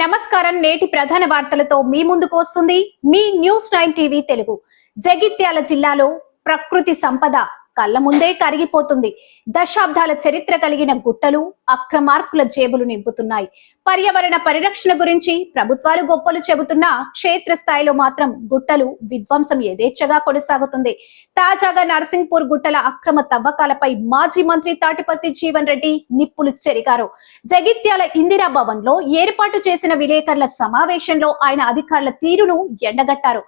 నమస్కారం. నేటి ప్రధాన వార్తలతో మీ ముందుకు వస్తుంది మీ న్యూస్ 9 టీవీ తెలుగు. జగిత్యాల జిల్లాలో ప్రకృతి సంపద కళ్ళ ముందే కరిగిపోతుంది. దశాబ్దాల చరిత్ర కలిగిన గుట్టలు అక్రమార్కుల జేబులు నింపుతున్నాయి. పర్యావరణ పరిరక్షణ గురించి ప్రభుత్వాలు గొప్పలు చెబుతున్నా క్షేత్రస్థాయిలో మాత్రం గుట్టలు విధ్వంసం యథేచ్ఛగా కొనసాగుతుంది. తాజాగా నర్సింగ్పూర్ గుట్టల అక్రమ తవ్వకాలపై మాజీ మంత్రి తాటిపర్తి జీవన్ రెడ్డి నిప్పులు చెరిగారు. జగిత్యాల ఇందిరా భవన్ లో ఏర్పాటు చేసిన విలేకరుల సమావేశంలో ఆయన అధికారుల తీరును ఎండగట్టారు.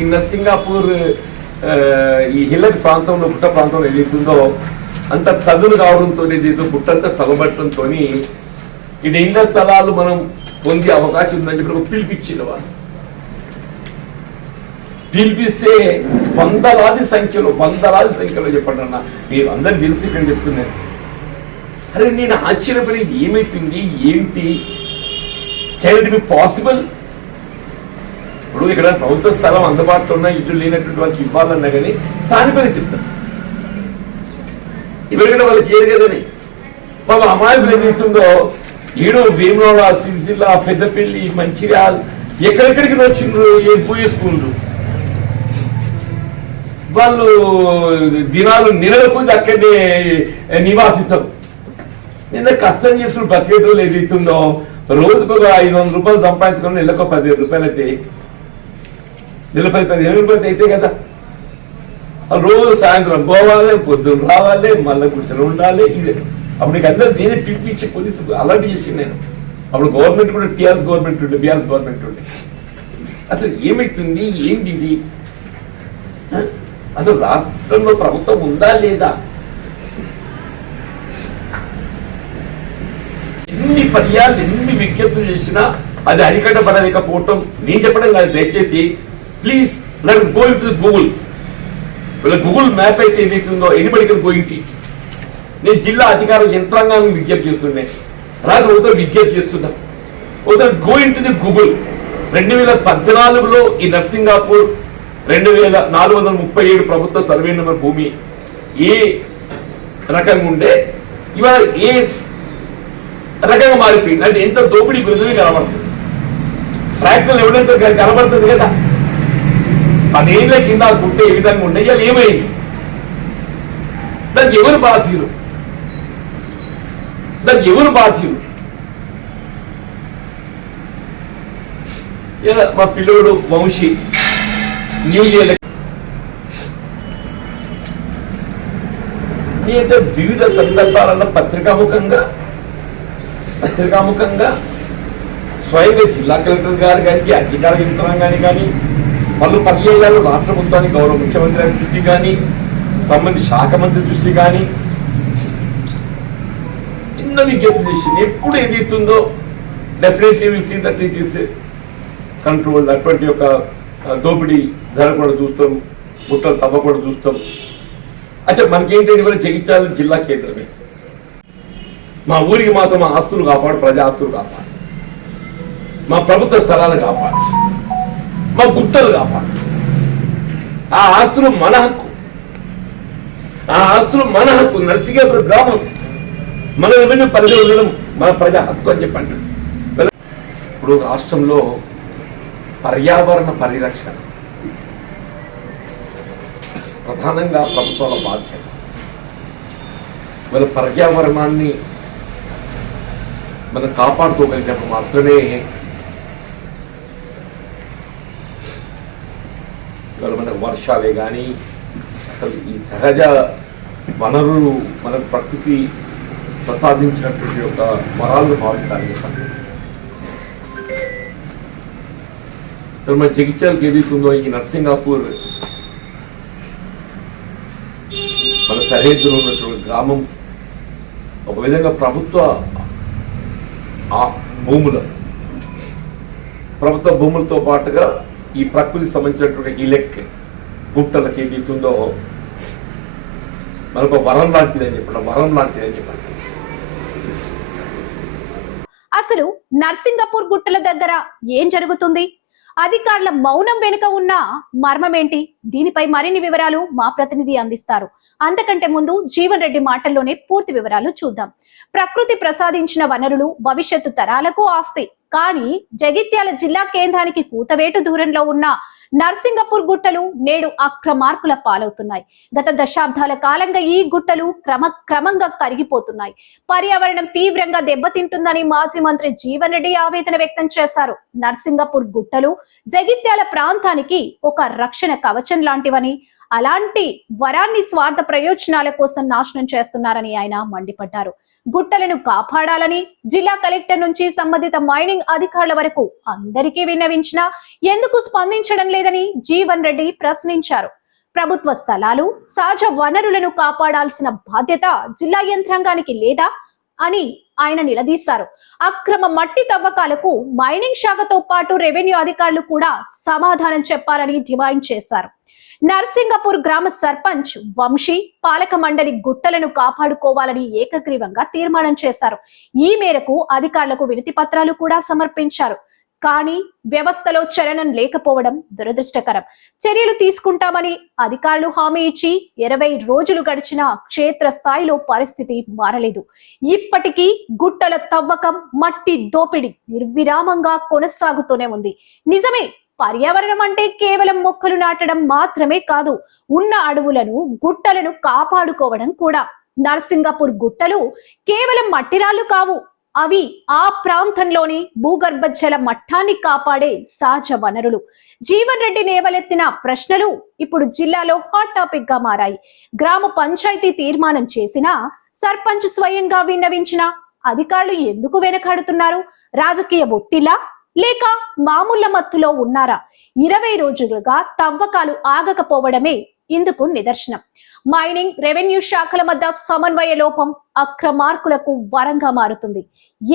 ఈ నర్సింగాపూర్ ఈ హిల్లర్ ప్రాంతంలో గుట్ట ప్రాంతంలో ఏదైతుందో అంత చదువులు కావడంతో ఏదైతే గుట్టంతా తగబట్టడంతో ఇది ఇళ్ల స్థలాలు మనం పొందే అవకాశం ఉందని చెప్పి పిలిపించింది వాళ్ళు. పిలిపిస్తే వందలాది సంఖ్యలో చెప్పండి అన్న, మీరు అందరు తెలిసి ఇక్కడ చెప్తున్నాను. అరే నేను ఆశ్చర్యపడేది ఏమైతుంది ఏంటి, కెన్ ఇట్ బి పాసిబుల్? ఇప్పుడు ఇక్కడ ప్రభుత్వ స్థలం అందుబాటులో ఉన్న ఇల్లు లేనటువంటి వాళ్ళకి ఇవ్వాలన్నా కానీ స్థానికులకు ఇస్తారు. ఎవరికైనా వాళ్ళకి ఏరు కదని పాప అమాయకులు ఏదైతుందో ఈడో భీమలోడ, సిరిసిల్ల, పెద్దపల్లి, మంచిర్యాల ఎక్కడెక్కడికి వచ్చిండ్రు పోయే స్కూళ్ళు వాళ్ళు దినాలు నెలల కొద్ది అక్కడే నివాసితం. నిన్న కష్టం చేసుకుని బతికేటోళ్ళు ఏదైతుందో రోజుకు 500 రూపాయలు సంపాదించుకుని నెలకు 10,000 రూపాయలు అయితే నెల 15,000 రూపాయలు అయితే కదా. రోజు సాయంత్రం పోవాలి, పొద్దున్న రావాలి, మళ్ళీ కూర్చొని ఉండాలి. ఇదే అప్పుడు నీకు అందరూ నేనే పిలిపించి పోలీసు అలర్ట్ చేసి నేను. అప్పుడు గవర్నమెంట్ కూడా టీఆర్ఎస్ గవర్నమెంట్ ఉండే, బీఆర్ఎస్ గవర్నమెంట్ ఉండే. అసలు ఏమైతుంది ఏంటి ఇది? అసలు రాష్ట్రంలో ప్రభుత్వం ఉందా లేదా? ఎన్ని పర్యాలు ఎన్ని విజ్ఞప్తులు చేసినా అది అరికట్టబడలేకపోవటం నేను చెప్పడం కాదు. దయచేసి please let us go into Google. Google map అయితే ఏదైతుందో ఎనిబడి కెన్ గో ఇంటి. నేను జిల్లా అధికార యంత్రాంగాన్ని విజ్ఞప్తి చేస్తున్నాను, రాష్ట్ర ప్రభుత్వం విజ్ఞప్తి చేస్తున్నా. Go into the Google. 2014లో ఈ నర్సింగాపూర్ 2437 ప్రభుత్వ సర్వే నెంబర్ భూమి ఏ రకంగా ఉండే ఇవాళ ఏ రకంగా మారిపోయింది అంటే ఎంత దోపిడీ గురించి కనబడుతుంది. ట్రాక్టర్లు ఎవరైతే కనబడుతుంది కదా. 10 ఏళ్ల కింద గుట్ట ఏ విధంగా ఉండే ఇవాళ ఏమైంది? దానికి ఎవరు బాధ్యులు? ఇలా మా పిల్లోడు వంశీ న్యూ ఇయర్ నేనైతే వివిధ సందర్భాలలో పత్రికాముఖంగా స్వయంగా జిల్లా కలెక్టర్ గారు కానీ అధికార యంత్రాంగాన్ని కానీ పలు పర్యాయాలు రాష్ట్ర ప్రభుత్వానికి గౌరవ ముఖ్యమంత్రి గారి దృష్టి కానీ సంబంధిత శాఖ మంత్రి దృష్టి కానీ ఎన్నో విజ్ఞప్తి చేసింది. ఎప్పుడు ఏదైతుందో definitely will see that it is control. అటువంటి యొక్క దోపిడీ ధర కూడా చూస్తాం, గుట్టలు తవ్వ కూడా చూస్తాం. అంటే మనకేంటంటే ఇవాళ జగిత్యాల జిల్లా కేంద్రమే. మా ఊరికి మాత్రం మా ఆస్తులు కాపాడు, ప్రజా ఆస్తులు కాపాడు, మా ప్రభుత్వ స్థలాలు కాపాడు, మా గుట్టలు కాపాడు. ఆ ఆస్తులు మన హక్కు. నర్సింగాపూర్ గ్రామం మన రెవెన్యూ పరిధిలో ఉండడం మన ప్రజా హక్కు అని చెప్పండి. ఇప్పుడు రాష్ట్రంలో పర్యావరణ పరిరక్షణ ప్రధానంగా ప్రభుత్వాల బాధ్యత. మన పర్యావరణాన్ని మనం కాపాడుకోగలిగినప్పుడు మాత్రమే ఇవాళ మన వర్షాలే కానీ అసలు ఈ సహజ వనరులు మన ప్రకృతి ప్రసాదించినటువంటి ఒక వరాలను భావించాలి. మన జగిత్యాలకు ఏదైతుందో ఈ నర్సింగాపూర్ మన సరిహద్దులో ఉన్నటువంటి గ్రామం ఒక విధంగా ప్రభుత్వ భూములతో పాటుగా ఈ ప్రకృతికి సంబంధించినటువంటి ఇలెక్ గుట్టలకు ఏదైతుందో మనకు వరం లాంటిది అని చెప్పండి. అసలు నర్సింగాపూర్ గుట్టల దగ్గర ఏం జరుగుతుంది? అధికారుల మౌనం వెనుక ఉన్న మర్మమేంటి? దీనిపై మరిన్ని వివరాలు మా ప్రతినిధి అందిస్తారు. అంతకంటే ముందు జీవన్ రెడ్డి మాటల్లోనే పూర్తి వివరాలు చూద్దాం. ప్రకృతి ప్రసాదించిన వనరులు భవిష్యత్తు తరాలకు ఆస్తి. కానీ జగిత్యాల జిల్లా కేంద్రానికి కూతవేటు దూరంలో ఉన్న నర్సింగపూర్ గుట్టలు నేడు అక్రమార్కుల పాలవుతున్నాయి. గత దశాబ్దాల కాలంగా ఈ గుట్టలు క్రమంగా కరిగిపోతున్నాయి. పర్యావరణం తీవ్రంగా దెబ్బతింటుందని మాజీ మంత్రి జీవన్ రెడ్డి ఆవేదన వ్యక్తం చేశారు. నర్సింగపూర్ గుట్టలు జగిత్యాల ప్రాంతానికి ఒక రక్షణ కవచం లాంటివని, అలాంటి వరాన్ని స్వార్థ ప్రయోజనాల కోసం నాశనం చేస్తున్నారని ఆయన మండిపడ్డారు. గుట్టలను కాపాడాలని జిల్లా కలెక్టర్ నుంచి సంబంధిత మైనింగ్ అధికారుల వరకు అందరికీ విన్నవించినా ఎందుకు స్పందించడం లేదని జీవన్ రెడ్డి ప్రశ్నించారు. ప్రభుత్వ స్థలాలు, సహజ వనరులను కాపాడాల్సిన బాధ్యత జిల్లా యంత్రాంగానికి లేదా అని ఆయన నిలదీశారు. అక్రమ మట్టి తవ్వకాలకు మైనింగ్ శాఖతో పాటు రెవెన్యూ అధికారులు కూడా సమాధానం చెప్పాలని డిమాండ్ చేశారు. నర్సింగపూర్ గ్రామ సర్పంచ్ వంశీ పాలక మండలి గుట్టలను కాపాడుకోవాలని ఏకగ్రీవంగా తీర్మానం చేశారు. ఈ మేరకు అధికారులకు వినతి పత్రాలు కూడా సమర్పించారు. కానీ వ్యవస్థలో చలనం లేకపోవడం దురదృష్టకరం. చర్యలు తీసుకుంటామని అధికారులు హామీ ఇచ్చి 20 రోజులు గడిచినా క్షేత్ర స్థాయిలో పరిస్థితి మారలేదు. ఇప్పటికీ గుట్టల తవ్వకం, మట్టి దోపిడీ నిర్విరామంగా కొనసాగుతూనే ఉంది. నిజమే, పర్యావరణం అంటే కేవలం మొక్కలు నాటడం మాత్రమే కాదు, ఉన్న అడవులను, గుట్టలను కాపాడుకోవడం కూడా. నర్సింగపూర్ గుట్టలు కేవలం మట్టిరాళ్లు కావు, అవి ఆ ప్రాంతంలోని భూగర్భ జల మట్టాన్ని కాపాడే సహజ వనరులు. జీవన్ రెడ్డి లేవనెత్తిన ప్రశ్నలు ఇప్పుడు జిల్లాలో హాట్ టాపిక్ గా మారాయి. గ్రామ పంచాయతీ తీర్మానం చేసినా, సర్పంచ్ స్వయంగా విన్నవించిన అధికారులు ఎందుకు వెనకాడుతున్నారు? రాజకీయ ఒత్తిళ్లా లేక మామూలు మత్తులో ఉన్నారా? 20 రోజులుగా తవ్వకాలు ఆగకపోవడమే ఇందుకు నిదర్శనం. మైనింగ్, రెవెన్యూ శాఖల మధ్య సమన్వయ లోపం అక్రమార్కులకు వరంగా మారుతుంది.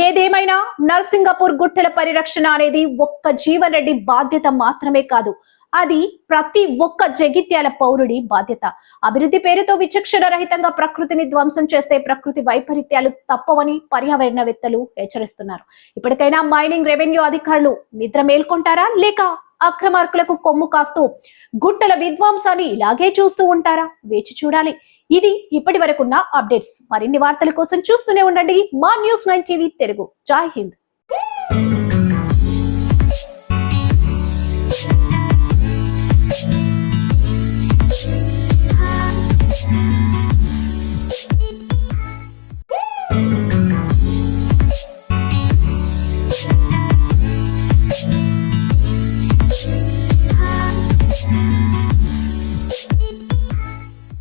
ఏదేమైనా నర్సింగపూర్ గుట్టల పరిరక్షణ అనేది ఒక్క జీవన్ రెడ్డి బాధ్యత మాత్రమే కాదు, అది ప్రతి ఒక్క జగిత్యాల పౌరుడి బాధ్యత. అభివృద్ధి పేరుతో విచక్షణ రహితంగా ప్రకృతిని ధ్వంసం చేస్తే ప్రకృతి వైపరీత్యాలు తప్పవని పర్యావరణవేత్తలు హెచ్చరిస్తున్నారు. ఇప్పటికైనా మైనింగ్, రెవెన్యూ అధికారులు నిద్ర మేల్కొంటారా లేక అక్రమార్కులకు కొమ్ము కాస్తూ గుట్టల విధ్వంసాన్ని ఇలాగే చూస్తూ ఉంటారా? వేచి చూడాలి. ఇది ఇప్పటి వరకున్న అప్డేట్స్. మరిన్ని వార్తల కోసం చూస్తూనే ఉండండి మా న్యూస్ 9 టీవీ తెలుగు. జై హింద్.